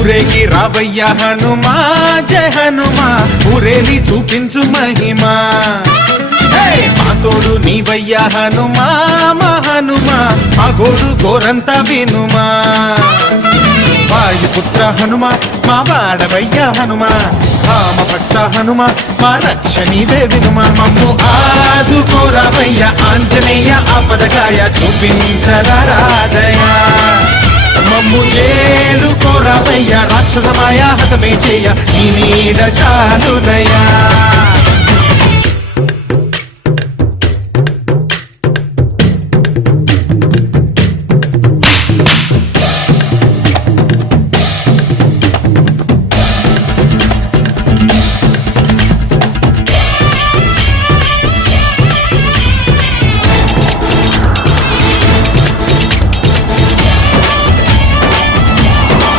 ఊరేగి రావయ్య హనుమా జయ హనుమా ఊరేలి చూపించు మహిమా మా తోడు నీవయ్య హనుమా మా హనుమా మా గోడు గోరంత వినుమా వాయుపుత్ర హనుమా మా వాడవయ్య హనుమా రామ భక్త హనుమా మా రక్షణీవే వినుమా మమ్ము ఆదుకోరావయ్య ఆంజనేయ ఆపదకాయ చూపించరాదయ మమ్ము చేరుకోరావయ్య రాక్షసమాయ హతమే చేయ నీ నీడ చాలునయా